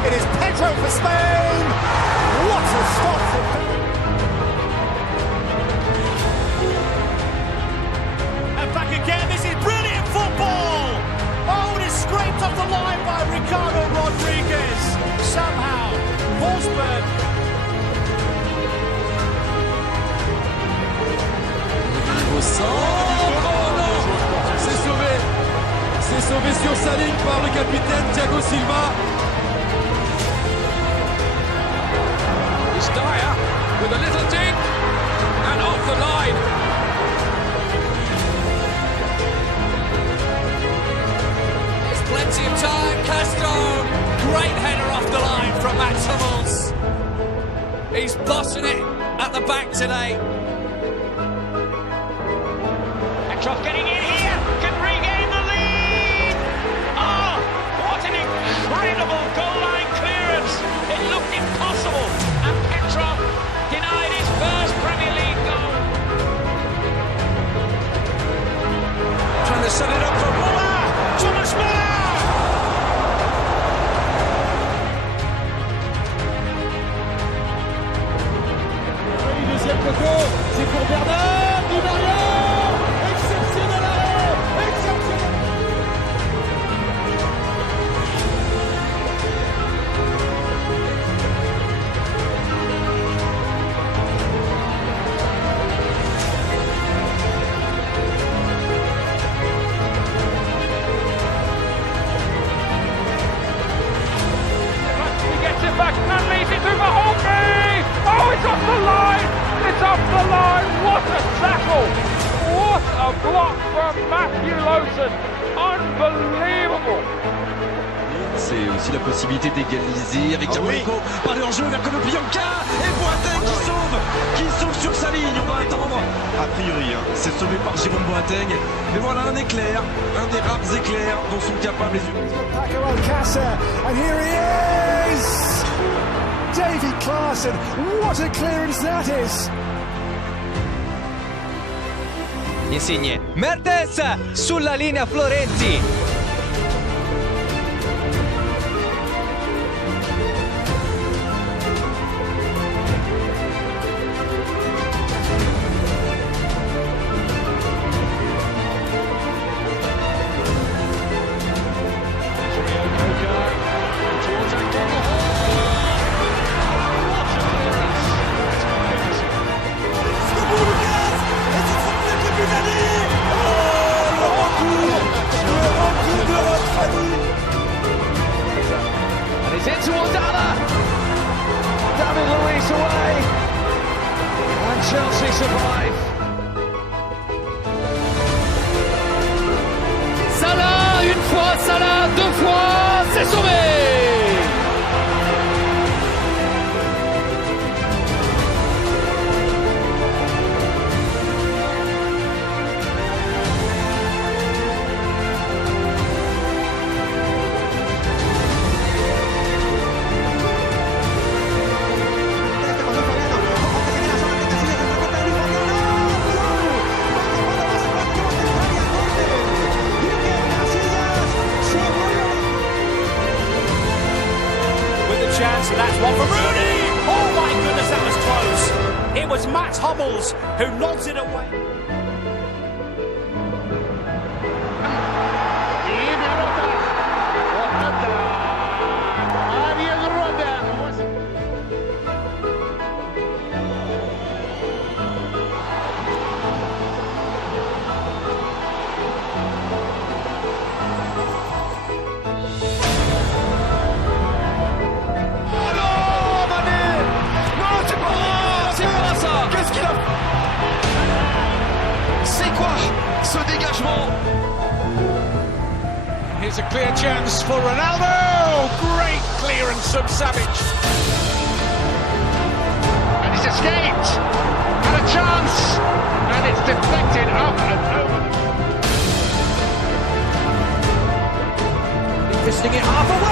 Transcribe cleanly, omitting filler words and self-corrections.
It is Pedro for Spain. What a stop from... And back again, this is brilliant football. Oh, it is scraped off the line by Ricardo Rodriguez. Somehow, Wolfsburg. Au centre, oh non, c'est sauvé. C'est sauvé sur sa ligne par le capitaine Thiago Silva. Dyer with a little dink and off the line. There's plenty of time. Castro, great header off the line from Mats Hummels. He's bossing it at the back today. Petrov getting in here, can regain the lead. Oh, what an incredible goal line clearance. It looked impossible. And Petrov denied his first Premier League goal. Trying to set it up for Muller. Thomas Muller. Deuxième poteau, c'est pour Bernard. Di Maria. Exceptionnel arrêt. Exceptionnel. Back and leaves it to Mahoney! Oh, it's off the line! It's off the line! What a tackle! What a block from Matthew Lowson! Unbelievable! C'est aussi la possibilité d'égaliser avec Diabolico par le hors-jeu vers Konoplyanka et Boateng qui sauve sur sa ligne. On va attendre. A priori, c'est sauvé par Jérôme Boateng. Mais voilà un éclair, un des rares éclairs dont sont capables les Paco Alcácer, and here he is! David Klaassen, what a clearance that is! Insigne, Mertens sulla linea Florenzi. In towards Alba. David Luiz away. And Chelsea survive. Salah, une fois, Salah, deux fois, c'est sauvé! Chance, and that's one for Rooney! Oh my goodness, that was close! It was Mats Hummels who nods it away. ce dégagement. Here's a clear chance for Ronaldo. Great clearance from Savage. And it's escaped. And a chance. And it's deflected up and over. Fisting it half away.